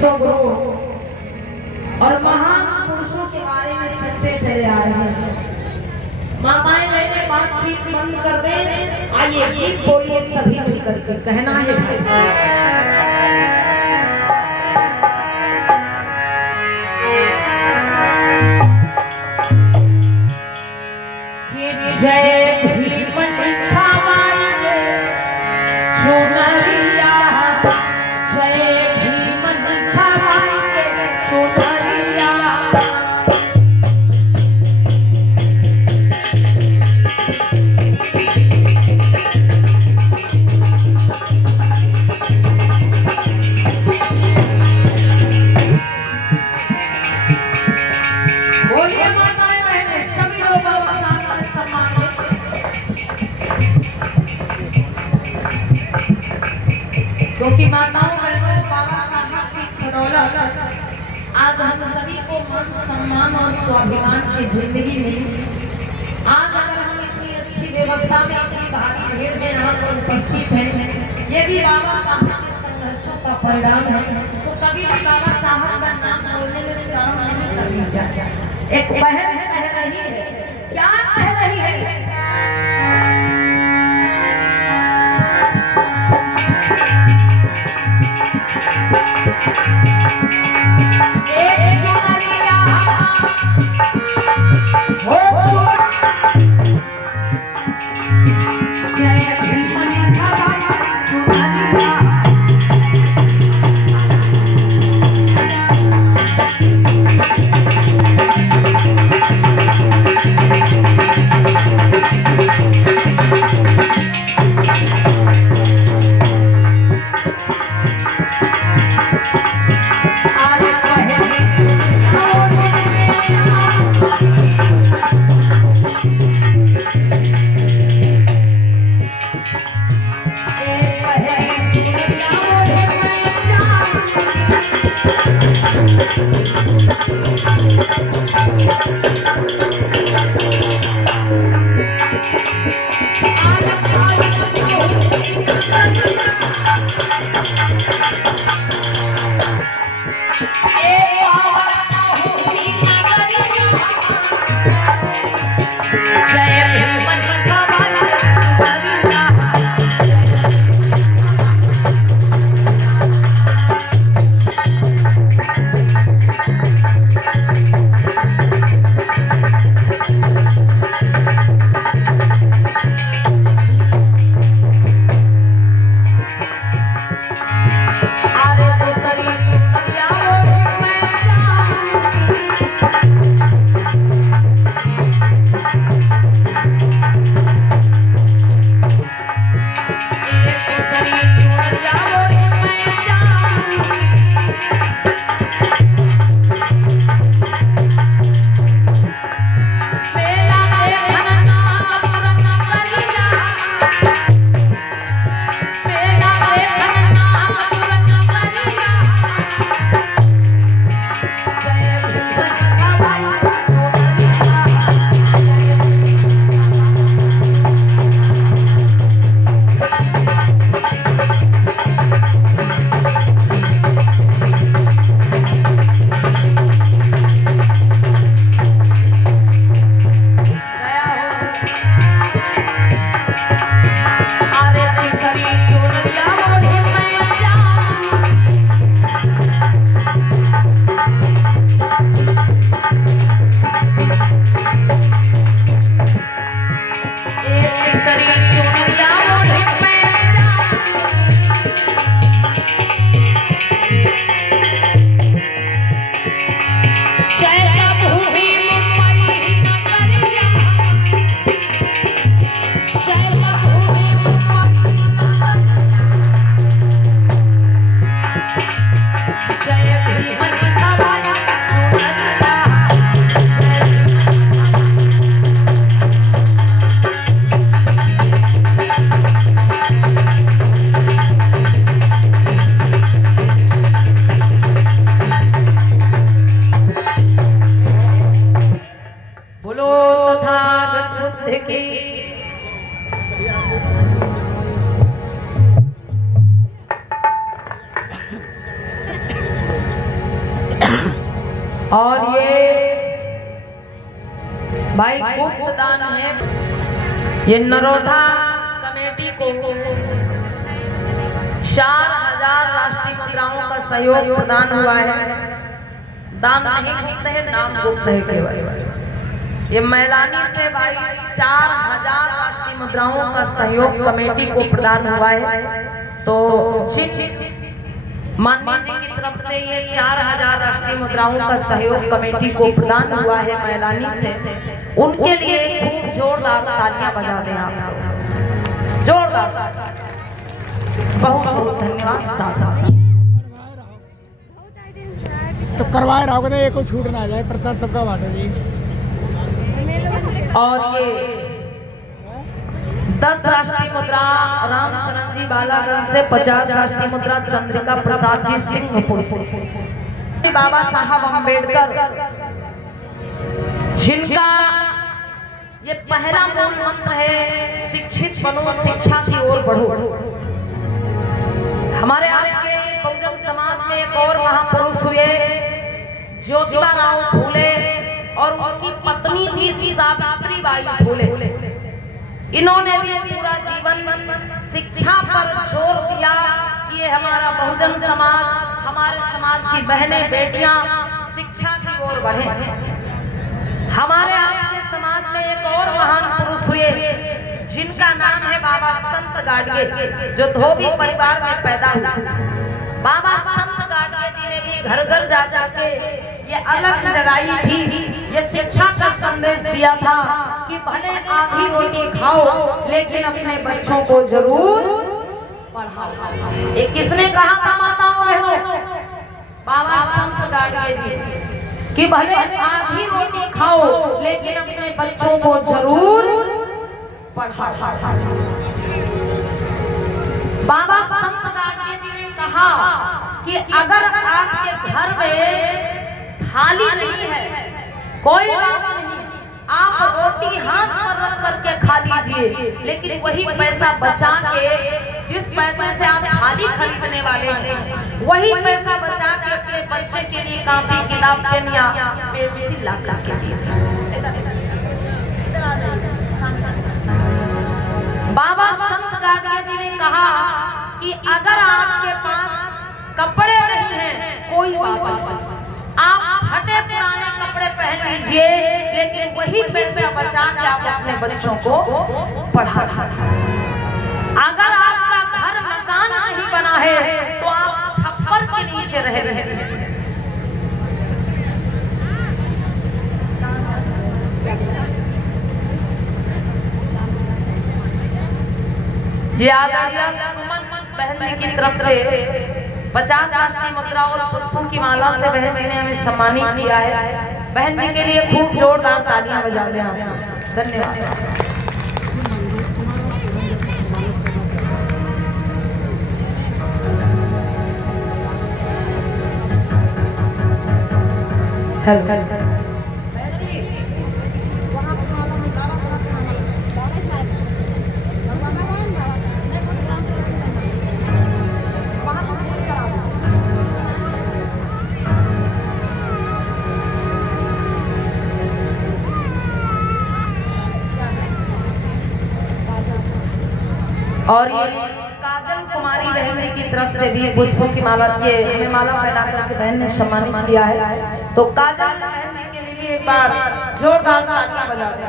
वर्षों गुरु और महान पुरुषों के बारे में सुनते चले आ रहे हैं। माताएं मैंने बातचीत बंद कर दे, आइए गीत बोलिए सभी मिलकर के कहना है जय भीम लिखा माई सुनरिया, जय भीम लिखा माई सुनरिया। बोलिए माताएं बहनें सभी लोग क्योंकि माताओं बहनों बाबा साहब की बदौलत आज हम सभी को मान सम्मान और स्वाभिमान की जिंदगी में आज अगर हम इतनी अच्छी व्यवस्था में अपनी भारी भीड़ में यहाँ पर उपस्थित हैं, ये भी बाबा साहब के संघर्षों का परिणाम है। तो कभी भी बाबा साहब का नाम बोलने में शर्म नहीं करनी चाहिए। एक बहन कह रही है, क्या कह रही है? और ये भाई गुप्त दान है। ये नरोधा कमेटी को 4000 राष्ट्रीय मुद्राओं का सहयोग प्रदान हुआ है। दान नहीं गुप्त है, नाम गुप्त है केवल। ये मैलानी से भाई 4000 राष्ट्रीय मुद्राओं का सहयोग कमेटी को प्रदान हुआ है। तो माननीय जी की तरफ से ये 4000 राष्ट्रीय मुद्राओं का सहयोग कमेटी को प्रदान हुआ है मैलानी से। उनके लिए खूब जोरदार तालियां बजा दें आप, जोरदार। बहुत बहुत धन्यवाद साहब। तो करवाए रहोगे ये कोई छूट ना जाए, प्रसाद सबका बांटो जी। और ये 10 राष्ट्रीय मुद्रा राम शरण जी बालागंज से, 50 राष्ट्रीय मुद्रा चंद्रिका प्रसाद जी सिंहपुर से। बाबा साहब अम्बेडकर जिनका ये पहला मूल मंत्र है, शिक्षित बनो शिक्षा की ओर बढ़ो। हमारे आपके बहुजन समाज में एक और महापुरुष हुए ज्योतिबा राव फूले, और उनकी पत्नी थी सावित्रीबाई फूले। इन्होंने भी पूरा जीवन शिक्षा पर जोर दिया कि ये हमारा बहुजन समाज, हमारे समाज की बहनें बेटियां शिक्षा की ओर बढ़े। हमारे आपके समाज में एक और महान पुरुष हुए जिनका नाम है बाबा संत गाडगे, जो धोबी परिवार में पैदा हुए। बाबा संत गाडगे जी ने भी घर घर जा जाके ये अलग जगाई थी, ये शिक्षा का संदेश दिया था कि भले आधी रोटी खाओ लेकिन अपने बच्चों को जरूर पढ़ाओ। ये किसने कहा था माताओं बहनों? बाबा संत गाडगे जी, कि भले आधी रोटी खाओ लेकिन अपने बच्चों को जरूर पढ़ाओ। बाबा संत गाडगे जी ने कहा कि अगर आपके घर में थाली नहीं है, कोई बात नहीं, आप रोटी हाथ पर रख करके खा लीजिए, लेकिन वही पैसा बचा के, जिस पैसे से आप थाली खरीदने वाले हैं, वही पैसा बचा के अपने बच्चे के लिए कॉपी किताब पेन या पेंसिल ला के दीजिए। बाबा संत गाडगे जी ने कहा कि अगर आपके पास कपड़े नहीं हैं, कोई बात नहीं, आप फटे पुराने कपड़े पहन लीजिए, लेकिन वही पैसा बचा के आप अपने बच्चों को पढ़ा। अगर आपका घर मकान नहीं बना है तो आप छप्पर के नीचे रह रहे हैं। ये आदरणीय सुमन बहन की तरफ से 50 राष्ट्रीय मुद्रा और पुष्पों की माला से बहन जी ने हमें सम्मानित किया है। बहन जी के लिए खूब जोरदार तालियां बजा दें आप। धन्यवाद। और ये काजल कुमारी बहन जी की तरफ से भी पुष्पों की माला, ये हमें माला पहना करके बहन ने सम्मानित किया है। तो काजल बहन जी के लिए भी एक बार जोरदार तालियां बजा दें।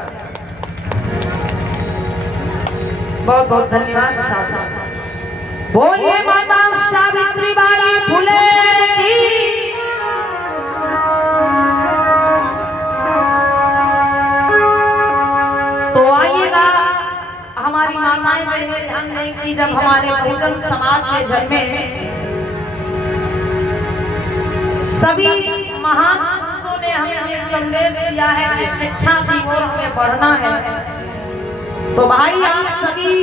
बहुत बहुत धन्यवाद। शाबाश, बोलिए माता सावित्रीबाई फुले की। तो आइएगा, हमारी माताएं बहनें ध्यान दें कि जब हमारे बहुजन समाज में जन्मे सभी महान पुरुषों ने हमें संदेश दिया है कि शिक्षा की ओर हमें बढ़ना है, तो भाई आप सभी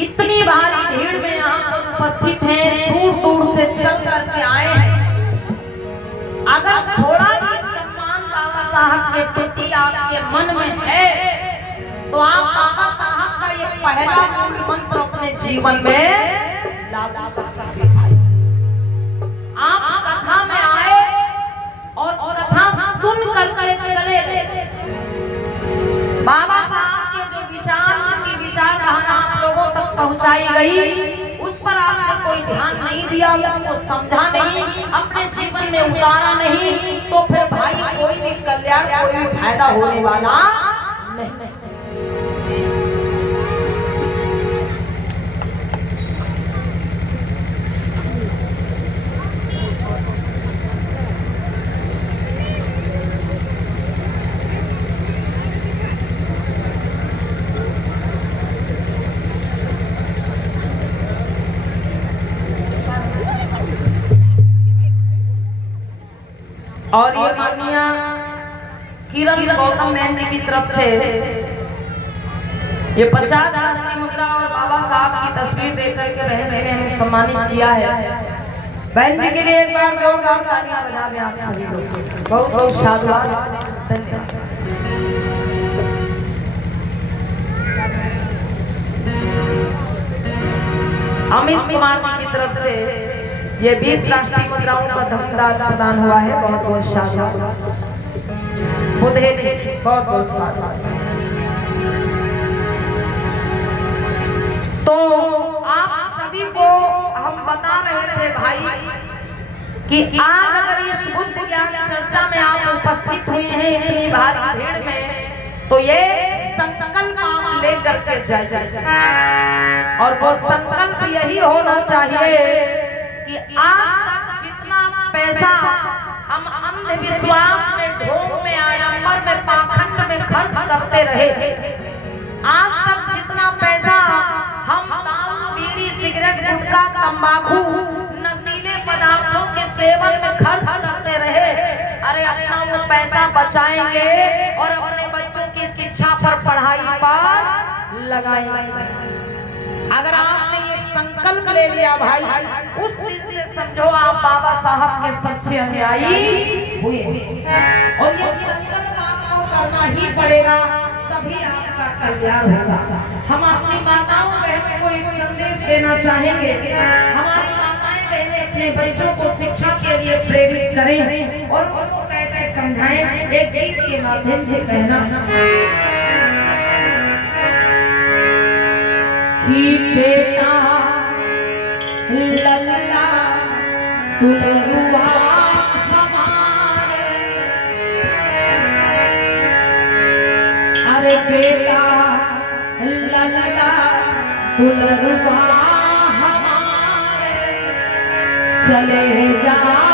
इतनी भारी भीड़ में यहाँ उपस्थित हैं, दूर दूर से चल करके आए हैं। अगर थोड़ा भी सम्मान बाबा साहब के प्रति आपके मन में है तो आप बाबा साहब का ये पहला मूल मंत्र अपने जीवन में लागू कर सकते हैं। आप कथा में आए और पहुंचाई गई, उस पर आपने कोई ध्यान नहीं दिया, उसको समझा नहीं, अपने जीवन में उतारा नहीं, तो फिर भाई कोई भी कल्याण, कोई भी फायदा होने वाला नहीं। और ये माननीय किरण गौतम बहन जी की तरफ से ये 50 राष्ट्रीय मुद्रा और बाबा साहब की तस्वीर देकर के बहन ने हमें सम्मानित किया है। बहन जी के लिए एक बार जोरदार तालियां बजा दें आप सभी लोग। बहुत बहुत साधुवाद। अमित कुमार जी की तरफ से ये 20 राष्ट्रीय मुद्राओं का धमदार प्रदान हुआ है। बहुत बहुत शाबाश। बुधेली बहुत बहुत शाबाश। तो आप सभी को हम बता रहे थे भाई कि आज अगर इस बुद्ध ज्ञान चर्चा में आप उपस्थित हुए हैं इतनी भारी भीड़ में, तो ये संकल्प आप लेकर के जाइए, और वो संकल्प यही होना चाहिए कि आज तक जितना पैसा हम अंधविश्वास में, ढोंग में, आडंबर में, पाखंड में खर्च करते रहे, आज तक जितना पैसा हम दारू, बीड़ी, सिगरेट, गुटखा, तंबाकू, नशीले पदार्थों के सेवन में खर्च करते रहे, अरे अपना वो पैसा बचाएंगे और अपने बच्चों की शिक्षा पर, पढ़ाई पर लगाएंगे। अगर आपने ये संकल्प ले लिया भाई, उस दिन से समझो आप बाबा साहब के सच्चे अनुयायी हुए, और ये संकल्प आपको करना ही पड़ेगा, तभी आपका कल्याण होगा। हम अपनी माताओं बहनों को एक संदेश देना चाहेंगे। हमारी माताएं बहनें अपने बच्चों को शिक्षा के लिए प्रेरित करें और उनको कैसे समझाएं, एक गीत के माध्यम से कहना कि बेटा लल्ला दुलरुआ हमारे, अरे बेटा लल्ला दुलरुआ हमारे, चले जाओ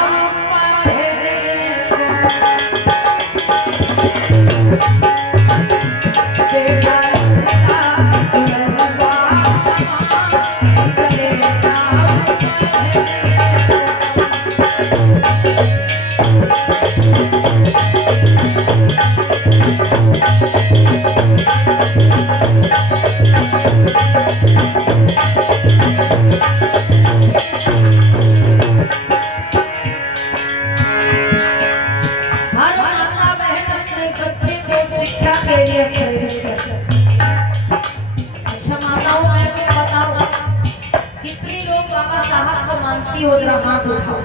हाथ उठाओ,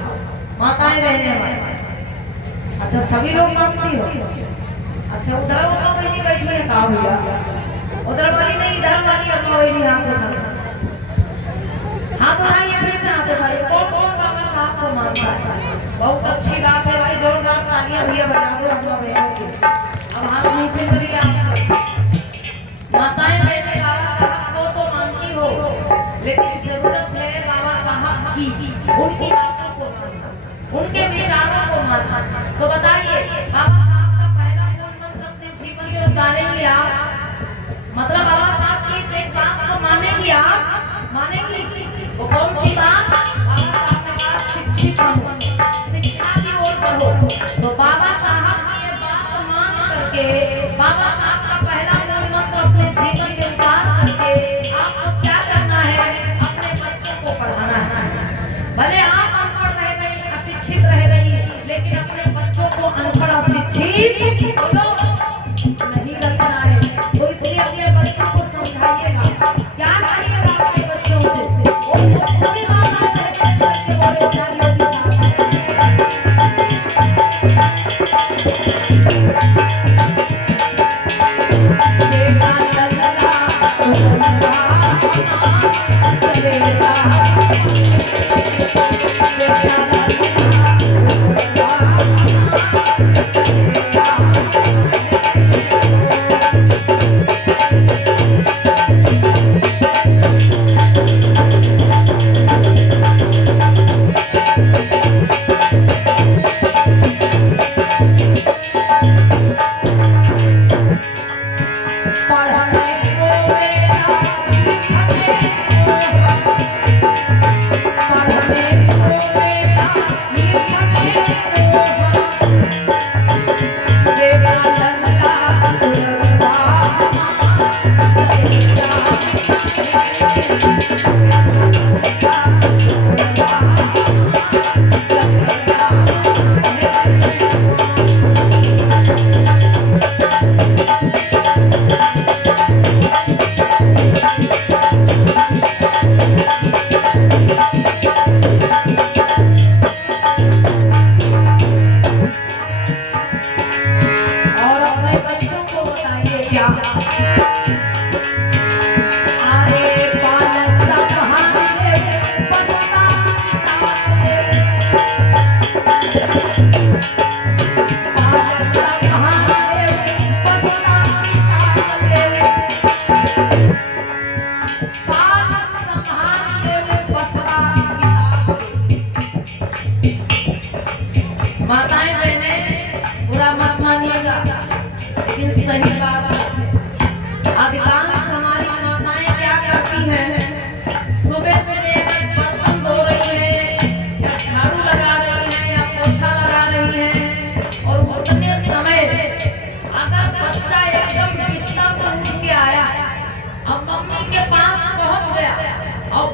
माताएं बहनें। अच्छा सभी लोग मानती हो? अच्छा उधर वाला वही बैठी है, कहा भैया उधर वाली नहीं, इधर वाली अपना वही हाथ उठाओ, हाथ उठाइए फिर से हाथ उठाइए। कौन कौन बाबा साहब को मानता है? बहुत अच्छी बात है भाई, जोरदार तालियां भैया बजा दो हम लोग। अब हाथ नीचे करिए आप। माताएं बहनें बाबा साहब को तो मानती हो, लेकिन जरूरत है बाबा साहब की, उनकी बातों को मानना, उनके विचारों को मानना। तो बताइए बाबा साहब का पहला मूल मंत्र अपने जीवन में उतारेंगे आप? मतलब बाबा साहब की इस एक बात को मानेंगे आप? मानेंगे? वो कौन सी बात? बाबा साहब ने कहा शिक्षित बनो, शिक्षा की ओर बढ़ो। तो बाबा साहब की ये बात मान करके, बाबा साहब का पहला मूल मंत्र अपने जीवन में उतार करके आपको क्या करना है? अपने बच्चों को पढ़ाना है। भले आप अनपढ़ रह गए, अशिक्षित रह गई, लेकिन अपने बच्चों को अनपढ़ अशिक्षित नहीं रखना है। तो इसलिए अपने बच्चों को समझाइएगा, क्या करिएगा अपने बच्चों से, उनको सभी बात करके बोले जाइए।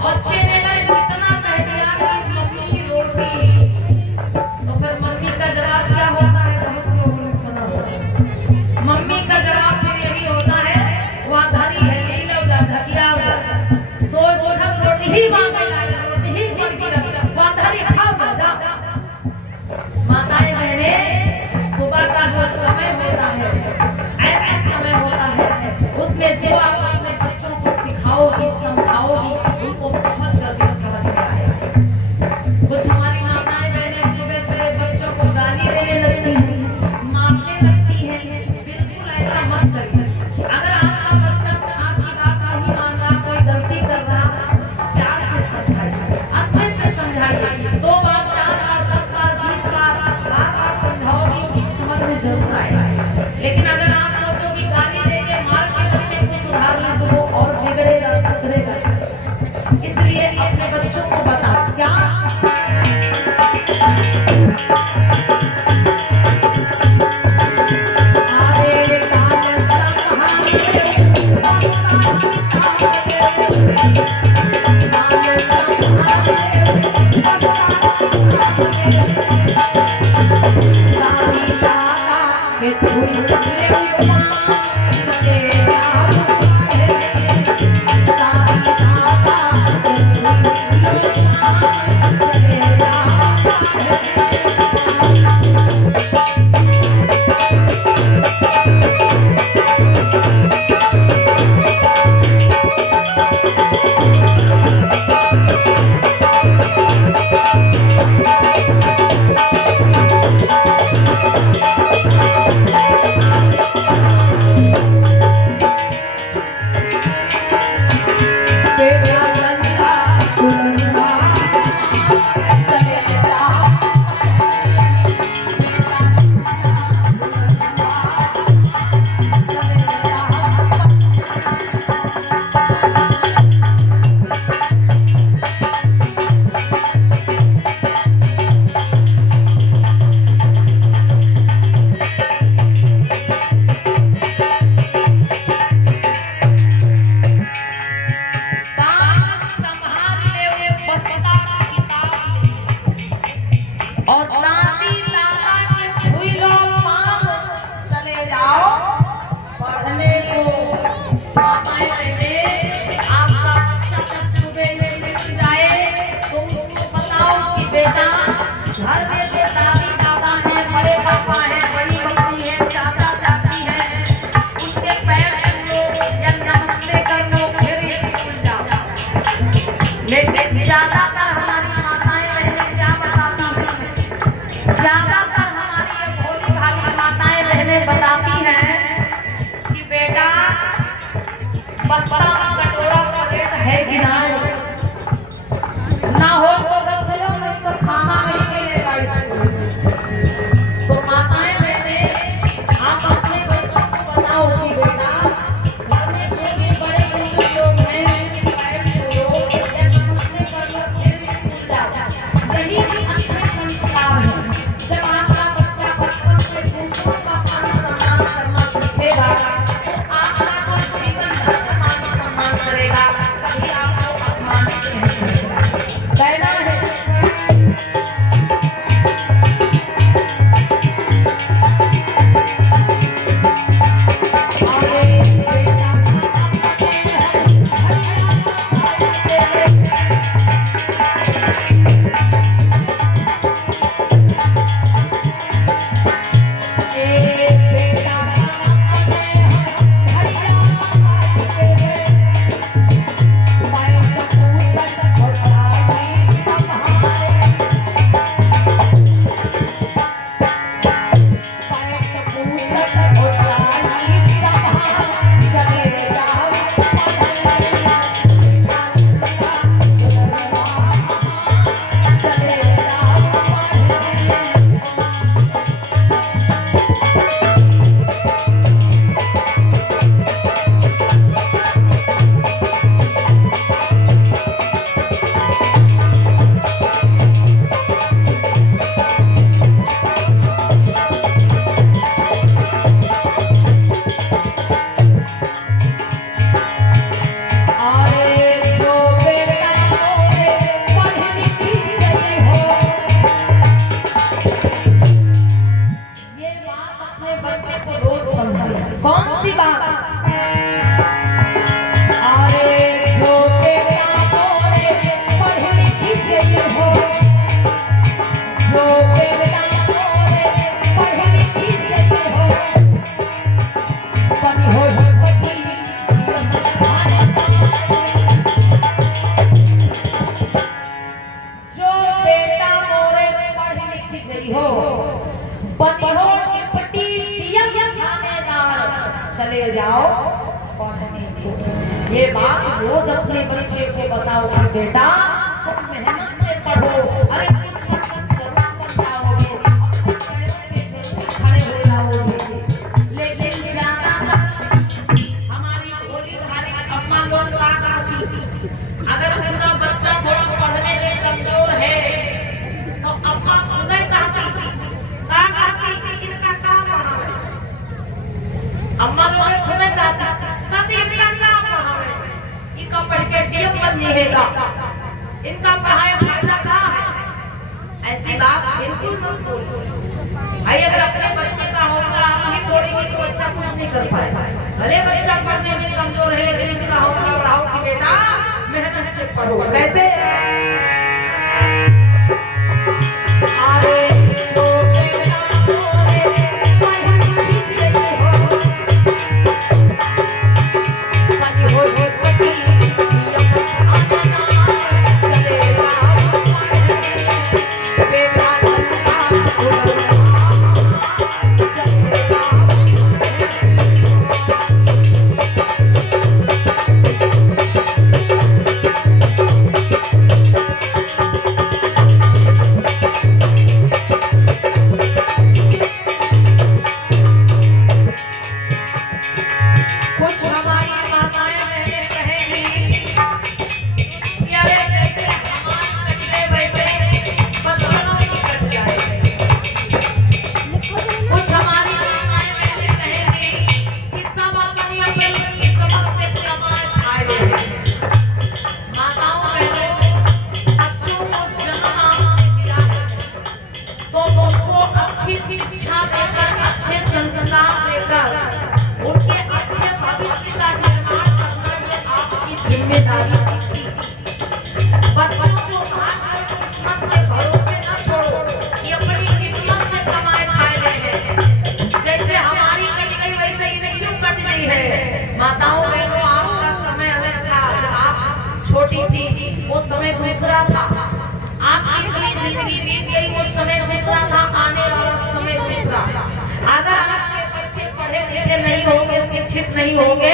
बच्चे ने अगर इतना कह दिया कि मम्मी रोटी, तो फिर मम्मी का जवाब क्या होता है? बहुत लोगों ने सुना होगा। मम्मी का जवाब फिर यही होता है, वहाँ धरी है, ले लो जा, धकिया सो रोटी ही मांगे ला, रोटी ही बनती रही, वहाँ धरी खाओ जा। माताएं बहने, सुबह का जो समय होता है, ऐसा समय होता है, उसमें जो आप अपने बच्चों को सिखाओगी, समझाओगी, उनको बहुत जल्दी समझ में आएगा। कुछ हमारी माताएं बहने सुबह सुबह बच्चों को गाली देने लगती हैं, मारने लगती हैं। बिल्कुल ऐसा मत करिए। अगर आपका बच्चा आपकी बात नहीं मान रहा, कोई गलती कर रहा, उसको प्यार से समझाइए, अच्छे से समझाइए। 2 बार, 4 बार, 10 बार, 20 बार बार समझाओगी, समझ में जरूर आएगा। लेकिन अगर आप सोचो कि गाली देके मार के बच्चे को सुधारना, तो वो और बिगड़ेगा, सुधरेगा। इसलिए अपने बच्चों को बताओ क्या के हो बनिहो की पट्टी पिया थानेदार चले जाओ पढ़ने को। ये बात रोज अपने बच्चे को बताओ कि बेटा तुम मेहनत से पढ़ो, अरे कुछ ना कुछ जरूर बन जाओगे, अपने पैरों पे जरूर खड़े हो जाओगे। लेकिन ज्यादा हमारी भोली भाली अम्मा लोग क्या कहती, अगर उनका बच्चा थोड़ा पढ़ने में कमजोर है तो अम्मा खुद ही कहती इनका काम पढ़ावे। अम्मा लोग खुद ही कहती इनका काम पढ़ावे, इनका पढ़ के डीएम बन जाएगा, इनका पढ़ाई फायदा क्या है। ऐसी बात बिल्कुल मत बोलो। अगर अपने बच्चे का हौसला आप ही तोड़ेंगे तो बच्चा कुछ नहीं कर पाएगा। भले बच्चा पढ़ने में कमजोर है लेकिन इसका हौसला बढ़ाओ कि बेटा मेहनत से पढ़ो। कैसे छोटी थी वो समय दूसरा था, आपकी अपनी जिंदगी बीत गई वो समय दूसरा था, आने वाला समय दूसरा। अगर आपके बच्चे पढ़े लिखे नहीं होंगे, शिक्षित नहीं होंगे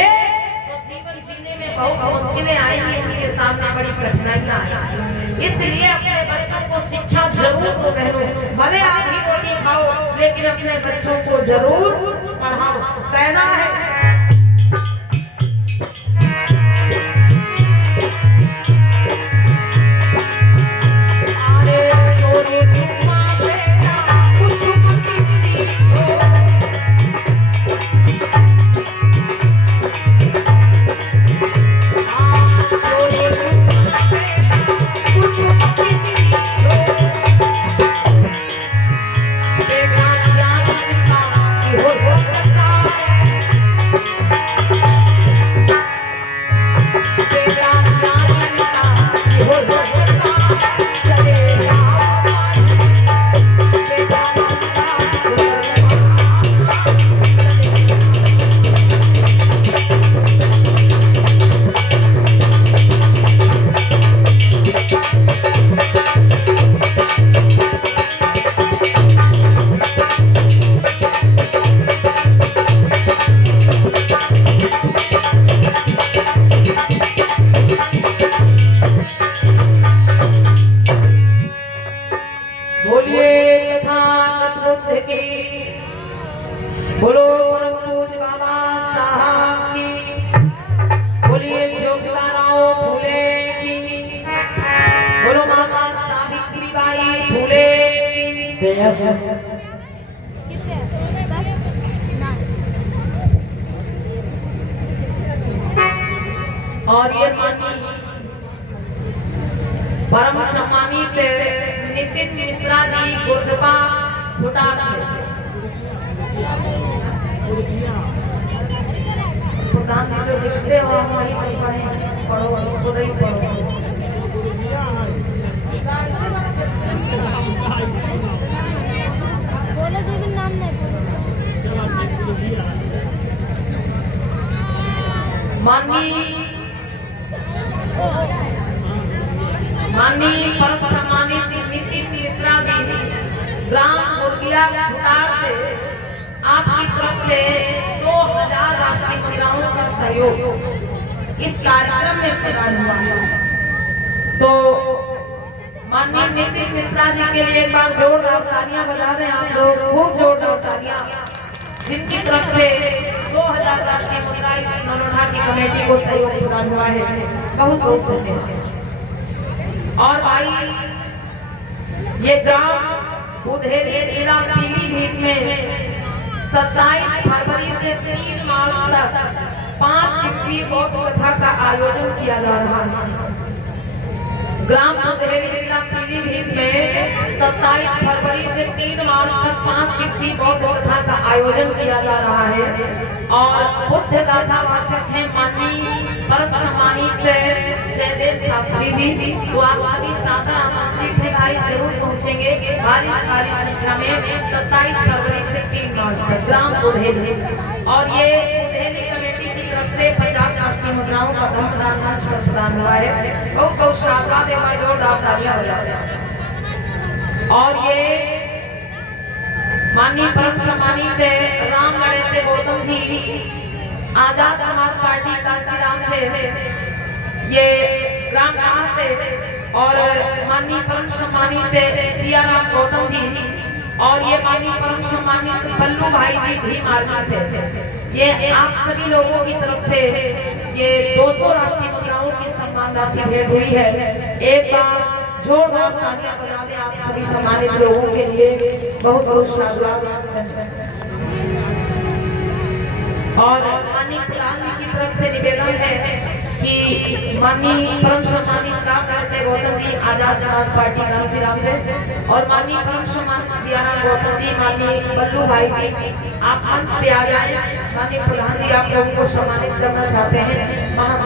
तो जीवन जीने में बहुत मुश्किलें आएंगी, उनके सामने बड़ी कठिनाइयां आएंगी। इसलिए अपने बच्चों को शिक्षा जरूर दो बहनों, भले आप ही रोटी खाओ लेकिन अपने बच्चों को जरूर पढ़ाओ। कहना है बोलो परम पूज्य बाबा साहब की, बोलिए जोगीराव फूले की, बोलो माता सावित्रीबाई फूले की। और ये परम सम्मानित नितिन मिश्रा जी गुरुद्वा भूटान से प्रधान जी जो लिखते हो वही पढ़ो खुद ही पढ़ो। माननीय परम सम्मानित नितिन मिश्रा जी ग्राम मुर्गिया भूटान से आपकी तरफ से 2000 राष्ट्रीय महिलाओं का सहयोग इस कार्यक्रम में प्रदान हुआ है। तो माननीय नितिन मिश्रा जी के लिए एक बार जोरदार तालियां बजा दें आप लोग, खूब जोरदार तालियां, जिनकी तरफ से 2000 राष्ट्रीय मुद्रा इस नौलखा की कमेटी को सहयोग प्रदान हुआ है। बहुत बहुत धन्यवाद। और भाई ये ग्राम बुधेली जिला पीलीभीत में 27 फरवरी से 3 मार्च तक 5 दिवसीय बौद्ध कथा का आयोजन किया जा रहा है। ग्राम बुधेली जिला पीलीभीत में 27 फरवरी से 3 मार्च तक 5 दिवसीय बौद्ध कथा का आयोजन किया जा रहा है। और बुद्ध गाथा वाचक हैं माननीय परम सम्मानित जयदेव शास्त्री जी। तो आप सभी सादर आमंत्रित हैं भाई, जरूर पहुंचेंगे भारी संख्या में 27 फरवरी से 3 मार्च तक ग्राम बुधेली। और ये बुधेली कमेटी की तरफ से 50 राष्ट्रीय मुद्राओं का धन प्रदान हुआ है। बहुत बहुत शाबाश, एक बार जोरदार तालियां बजाएं। और ये माननीय परम सम्मानित राम नरेंद्र गौतम जी आजाद समाज पार्टी कांचीराम से, ये ग्राम कहाँ से, और माननीय परम सम्मानित सियाराम गौतम जी, और ये माननीय परम सम्मानित बल्लू भाई जी भी मार्गी से, ये आप सभी लोगों की तरफ से ये 200 राष्ट्रीय मुद्राओं की सम्मान राशि भेंट हुई है। एक बार जोरदार तालियां बजा दें आप सभी सम्मानित लोगों के लिए। बहुत बहुत शाबाश। और माननीय प्रधान जी की तरफ से निवेदन है कि माननीय परम सम्मानित राम नरेंद्र गौतम जी आजाद समाज पार्टी कांचीराम से, और माननीय परम सम्मानित सियाराम गौतम जी, माननीय बल्लू भाई जी, आप मंच पे आ जाए। माननीय प्रधान जी आप लोगों को सम्मानित करना चाहते हैं। महान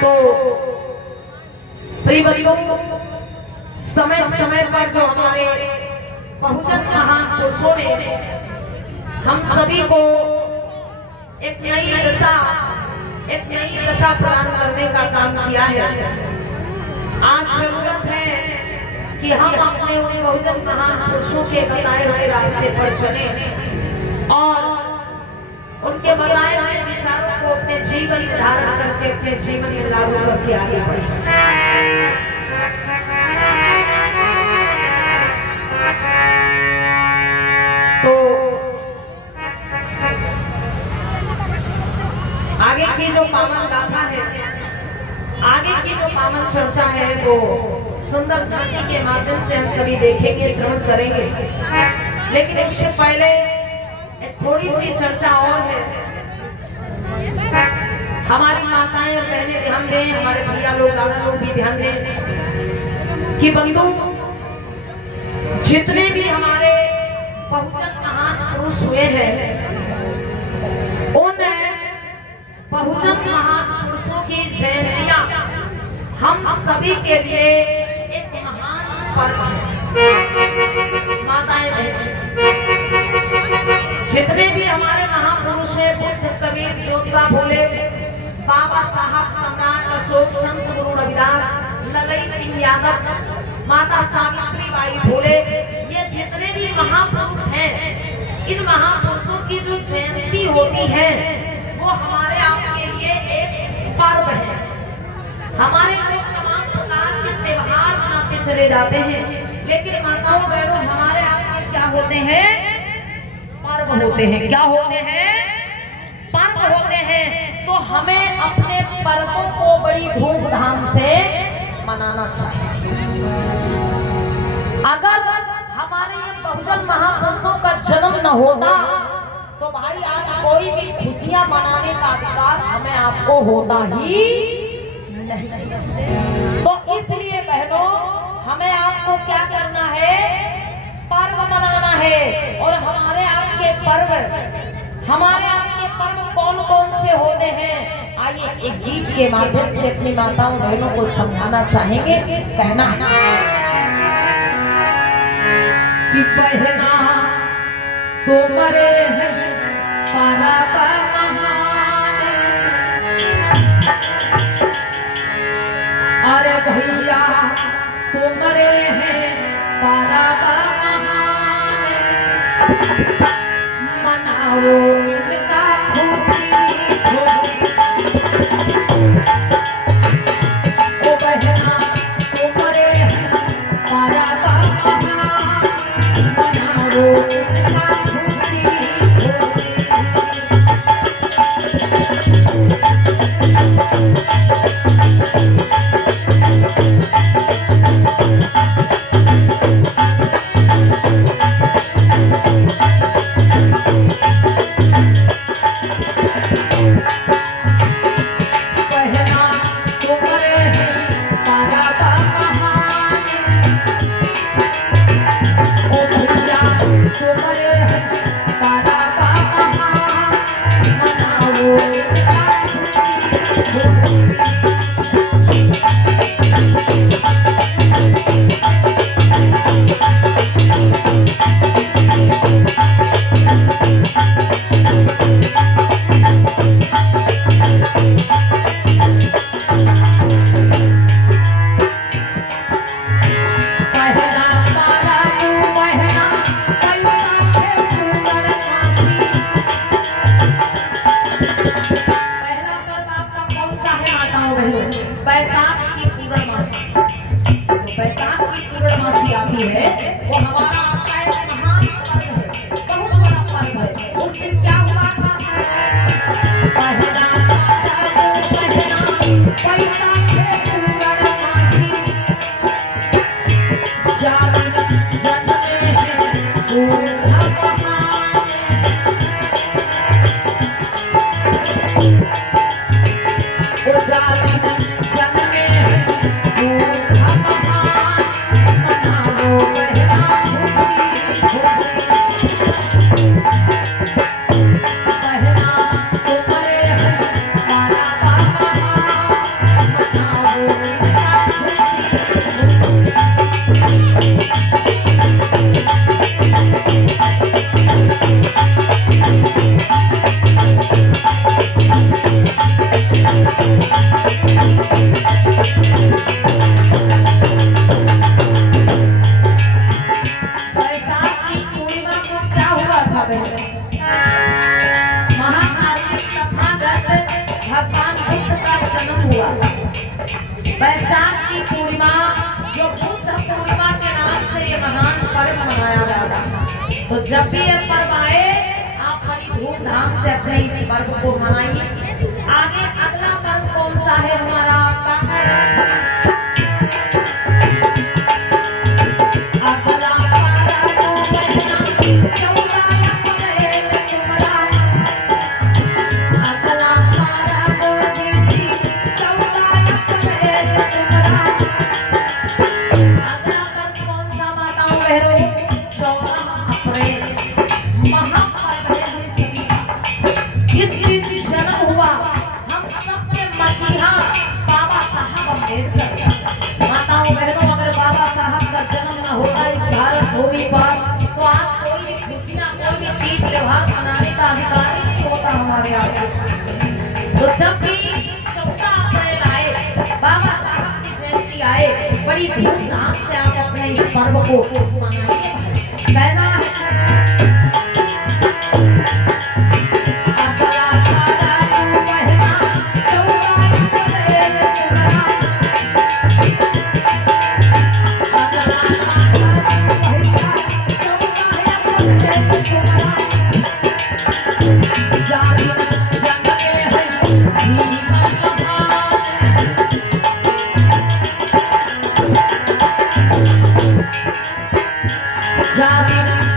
तो प्रियवंतों, समय समय पर जो हमारे बहुजन महापुरुषों ने हम सभी को एक नई दशा प्रदान करने का काम किया है। आज जरूरत है कि हम अपने उन बहुजन महापुरुषों के बताए हुए रास्ते पर चलें और उनके बताए हुए विचारों को अपने जीवन में धारण करके अपने जीवन में लागू करके आगे बढ़ें। तो आगे की जो पावन गाथा है, आगे की जो पावन चर्चा है, वो सुंदर झांकी के माध्यम से हम सभी देखेंगे, श्रवण करेंगे। लेकिन उससे पहले थोड़ी सी चर्चा और है। हमारी माताएं और बहनें ध्यान दें, हमारे भैया लोग, दादा लोग भी ध्यान दें कि बंधु, जितने भी हमारे बहुजन महापुरुष हुए हैं, उन बहुजन महापुरुषों की जयंतियां हम सभी के लिए एक महान पर्व है। माताएं बहनें, जितने भी हमारे महापुरुष हैं, बुद्ध, कबीर, ज्योतिबा फूले, बाबा साहब, सम्राट अशोक, संत गुरु रविदास, ललई सिंह यादव, माता सावित्री बाई फूले, ये जितने भी महापुरुष हैं, इन महापुरुषों की जो जयंती होती है वो हमारे आपके लिए एक पर्व है। हमारे लोग तमाम प्रकार के त्योहार मनाते चले जाते हैं, लेकिन माताओं बहनों, हमारे आपके क्या होते हैं? पर्व होते हैं। क्या होते हैं? पर्व होते हैं। तो हमें अपने पर्वों को बड़ी धूमधाम से मनाना चाहिए। अगर हमारे ये बहुजन महापुरुषों का जन्म न होता तो भाई आज कोई भी खुशियां मनाने का अधिकार हमें आपको होता ही नहीं। तो इसलिए बहनों, हमें आपको क्या करना है? पर्व मनाना है। और हमारे आपके पर्व कौन कौन से होते हैं? आइए एक गीत के माध्यम से अपनी माताओं बहनों को समझाना चाहेंगे। कहना कि बहना तो मरे हैं अरे भैया तुम्हारे हैं पारा मनाओ इनका खुशी ओ बहना तुम्हारे हैं पारा मनाओ इनका खुशी बहना तुम्हारे हैं पारा ओ भैया तुम्हारे हैं पारा मनाओ इनका खुशी बहना पारा तू बहना पैसा है कुंवर मासी पहला पर्व आपका कौन सा है माताओं बहनों बैसाख की पूर्णमासी जो बैसाख की पूर्णमासी आती है वो हमारा आपका एक महान पर्व है बहुत बड़ा पर्व है उस दिन क्या हुआ था बहना पारा तू बहना पैसा है कुंवर मासी जाने जन्मे हैं दूल्हा ओ जाने जन्मे हैं दूल्हा मनाओ बहना खुशी बहना तुम्हारे हैं पारा मनाओ इनका खुशी बैसाख की पूर्णिमा को क्या हुआ था बहनों महाकार्तिक तथागत भगवान बुद्ध का जन्म हुआ था बैसाख की पूर्णिमा जो बुद्ध पूर्णिमा के नाम से ये महान पर्व मनाया जाता है तो जब भी ये पर्व आए आप बड़ी धूमधाम से अपने इस पर्व को मनाइए आगे अगला पर्व कौन सा है हमारा आपका अगला पारा तू बहना चौराया परेल तुम्हारा अगला पारा तू दीदी चौराया परेल तुम्हारा अगला पर्व कौन सा माताओं बहनों 14 अप्रैल महापर्व है हम सभी का इस दिन जन्म हुआ हम सबके मसीहा बाबा साहब अम्बेडकर माताओं बहनों अगर बाबा साहब का जन्म न होता इस भारत भूमि पर तो आज कोई भी खुशियां कोई भी तीज त्योहार मनाने का अधिकार ही नहीं होता हमारे यहाँ तो जब भी 14 अप्रैल आए बाबा साहब की जयंती आए बड़ी धूमधाम से आप अपने इस पर्व को मनाइए कहना है अगला पारा तू बहना चौराया परेल तुम्हारा अगला पारा तू भैया चौराया परेल तुम्हारा जाने जन्मे हैं भीमा जाने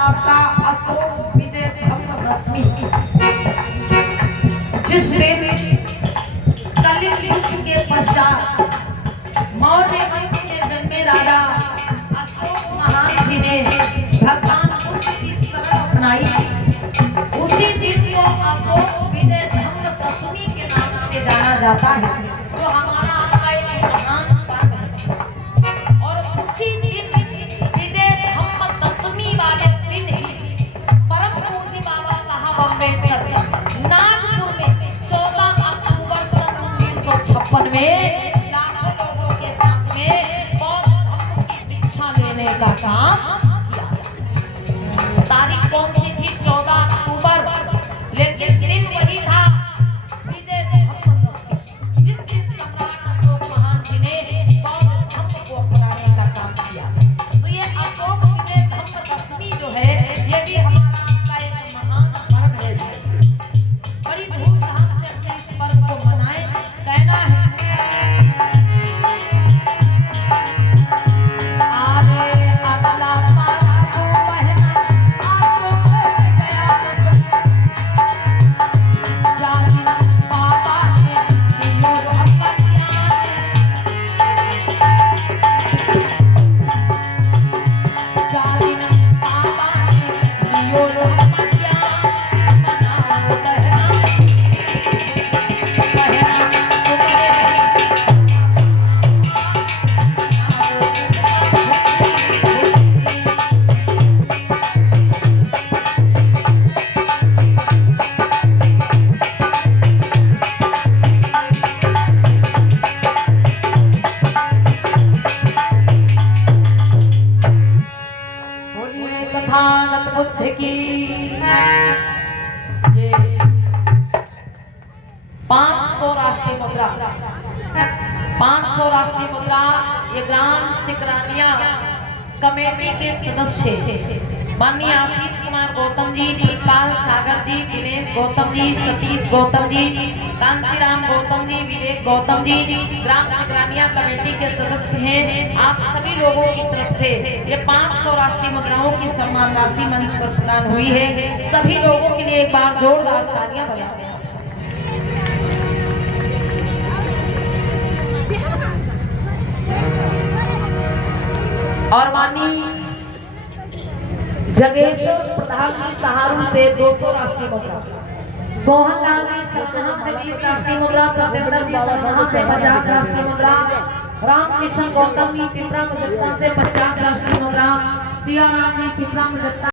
साहब का अशोक विजय दशमी, जिस दिन कलिंग युद्ध के पश्चात मौर्य वंश के जन्मे राजा अशोक महान जी ने भगवान बुद्ध की शरण अपनाई, उसी दिन को अशोक विजय दशमी के नाम से जाना जाता है, जो हमारा आपका एक महान पर्व है। और उसी दिन विजय दशमी वाले दिन ही परम पूज्य बाबा साहब अम्बेडकर नागपुर में 14 अक्टूबर सन 1956 में लाखों लोगों के साथ में बौद्ध धर्म की दीक्षा लेने का काम किया। तारीख कौन सी थी? 14 अक्टूबर, लेकिन दिन वही था विजय दशमी, जिस दिन सम्राट अशोक महान जी ने बौद्ध धर्म को अपनाने का काम किया। तो ये अशोक विजय दशमी जो है, ये भी हमारा आपका एक महान पर्व है। बड़ी धूमधाम से अपने इस पर्व को मनाएं। कहना है कथानक बुद्ध की। ये 500 राष्ट्रीय मुद्रा, 500 राष्ट्रीय मुद्रा ये ग्राम सिकरानिया कमेटी के सदस्य माननीय आशीष कुमार गौतम जी, दीपाल सागर जी, दिनेश गौतम जी, सतीश गौतम जी, कांसीराम गौतम जी, विवेक गौतम जी ग्राम सिकरानिया कमेटी के सदस्य हैं। आप सभी लोगों की तरफ से ये 500 राष्ट्रीय मुद्राओं की सम्मान राशि मंच पर प्रदान हुई है। सभी लोगों के लिए एक बार जोरदार तालियां बजाते हैं। और माननीय जगेश्वर प्रधान जी सहारू से 200 राष्ट्रीय मुद्रा, सोहन लाल जी सलहा से 20 राष्ट्रीय मुद्रा, सत्येंद्र जी सलहा से 50 राष्ट्रीय मुद्रा, रामकिशन गौतम जी पिपरा मुजफ्फर से 50 राष्ट्रीय मुद्रा, सियाराम जी पिपरा मुजफ्फर